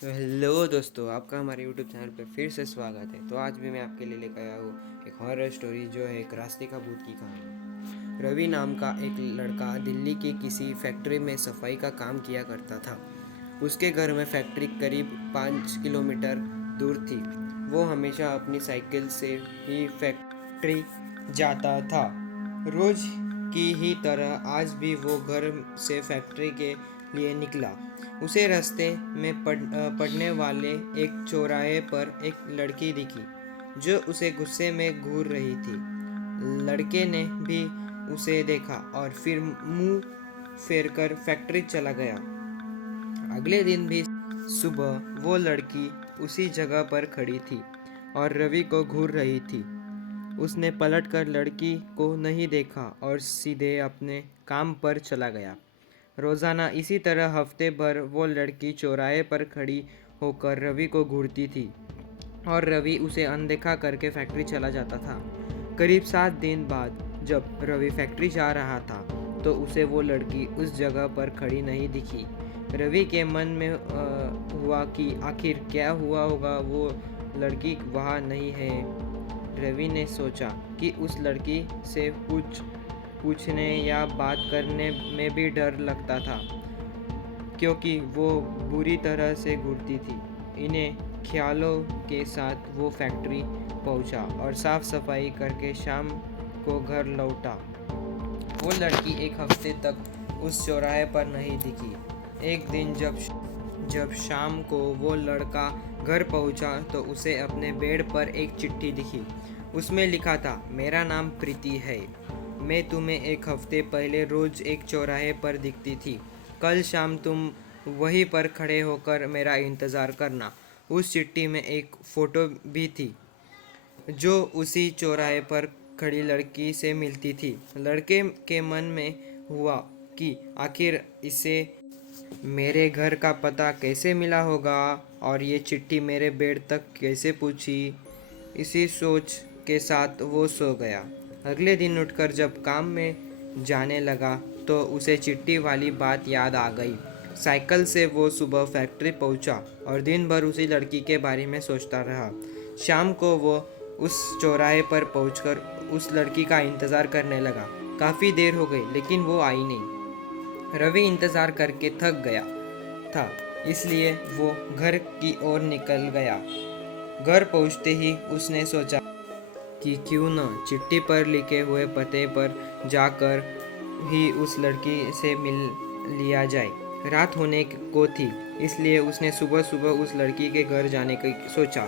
तो हेलो दोस्तों, आपका हमारे यूट्यूब चैनल पे फिर से स्वागत है। तो आज भी मैं आपके लिए लेकर आया हूँ एक हॉरर स्टोरी जो है एक रास्ते का भूत की कहानी। रवि नाम का एक लड़का दिल्ली की किसी फैक्ट्री में सफाई का काम किया करता था। उसके घर में फैक्ट्री करीब 5 किलोमीटर दूर थी। वो हमेशा अपनी साइकिल से ही फैक्ट्री जाता था। रोज की ही तरह आज भी वो घर से फैक्ट्री के लिए निकला। उसे रास्ते में पड़ने वाले एक चौराहे पर एक लड़की दिखी जो उसे गुस्से में घूर रही थी। लड़के ने भी उसे देखा और फिर मुंह फेरकर फैक्ट्री चला गया। अगले दिन भी सुबह वो लड़की उसी जगह पर खड़ी थी और रवि को घूर रही थी। उसने पलटकर लड़की को नहीं देखा और सीधे अपने काम पर चला गया। रोज़ाना इसी तरह हफ्ते भर वो लड़की चौराहे पर खड़ी होकर रवि को घूरती थी और रवि उसे अनदेखा करके फैक्ट्री चला जाता था। करीब 7 दिन बाद जब रवि फैक्ट्री जा रहा था तो उसे वो लड़की उस जगह पर खड़ी नहीं दिखी। रवि के मन में हुआ कि आखिर क्या हुआ होगा, वो लड़की वहाँ नहीं है। रवि ने सोचा कि उस लड़की से पूछने या बात करने में भी डर लगता था क्योंकि वो बुरी तरह से घूरती थी। इन्हें ख्यालों के साथ वो फैक्ट्री पहुंचा और साफ सफाई करके शाम को घर लौटा। वो लड़की एक हफ्ते तक उस चौराहे पर नहीं दिखी। एक दिन जब शाम को वो लड़का घर पहुंचा तो उसे अपने बेड पर एक चिट्ठी दिखी। उसमें लिखा था, मेरा नाम प्रीति है। मैं तुम्हें एक हफ्ते पहले रोज एक चौराहे पर दिखती थी। कल शाम तुम वहीं पर खड़े होकर मेरा इंतज़ार करना। उस चिट्ठी में एक फ़ोटो भी थी जो उसी चौराहे पर खड़ी लड़की से मिलती थी। लड़के के मन में हुआ कि आखिर इसे मेरे घर का पता कैसे मिला होगा और ये चिट्ठी मेरे बेड तक कैसे पहुंची। इसी सोच के साथ वो सो गया। अगले दिन उठकर जब काम में जाने लगा तो उसे चिट्ठी वाली बात याद आ गई। साइकिल से वो सुबह फैक्ट्री पहुंचा और दिन भर उसी लड़की के बारे में सोचता रहा। शाम को वो उस चौराहे पर पहुंचकर उस लड़की का इंतज़ार करने लगा। काफ़ी देर हो गई लेकिन वो आई नहीं। रवि इंतज़ार करके थक गया था, इसलिए वो घर की ओर निकल गया। घर पहुंचते ही उसने सोचा कि क्यों न चिट्ठी पर लिखे हुए पते पर जाकर ही उस लड़की से मिल लिया जाए। रात होने को थी, इसलिए उसने सुबह सुबह उस लड़की के घर जाने की सोचा।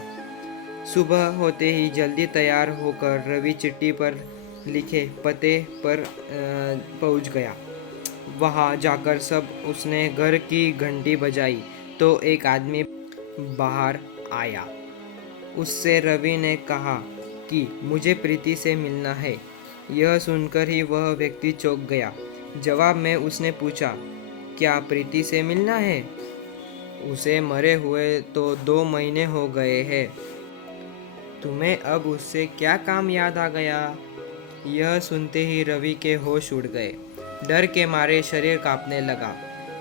सुबह होते ही जल्दी तैयार होकर रवि चिट्ठी पर लिखे पते पर पहुंच गया। वहां जाकर सब उसने घर की घंटी बजाई तो एक आदमी बाहर आया। उससे रवि ने कहा कि मुझे प्रीति से मिलना है। यह सुनकर ही वह व्यक्ति चौंक गया। जवाब में उसने पूछा, क्या प्रीति से मिलना है? उसे मरे हुए तो 2 महीने हो गए हैं। तुम्हें अब उससे क्या काम याद आ गया? यह सुनते ही रवि के होश उड़ गए। डर के मारे शरीर कांपने लगा।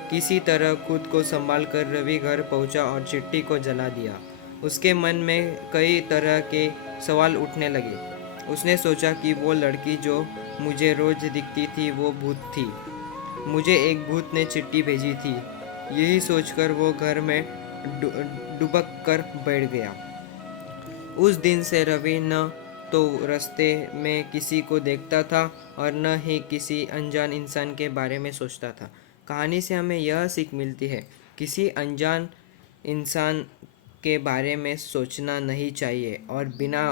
किसी तरह खुद को संभाल कर रवि घर पहुंचा और चिट्ठी को जला दिया। उसके मन में कई तरह के सवाल उठने लगे। उसने सोचा कि वो लड़की जो मुझे रोज दिखती थी वो भूत थी। मुझे एक भूत ने चिट्ठी भेजी थी। यही सोचकर वो घर में डुबक कर बैठ गया। उस दिन से रवि न तो रास्ते में किसी को देखता था और न ही किसी अनजान इंसान के बारे में सोचता था। कहानी से हमें यह सीख मिलती है, किसी अनजान इंसान के बारे में सोचना नहीं चाहिए और बिना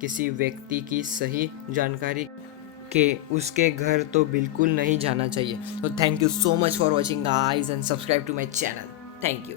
किसी व्यक्ति की सही जानकारी के उसके घर तो बिल्कुल नहीं जाना चाहिए। तो thank you so much for watching guys and subscribe to my channel. Thank you.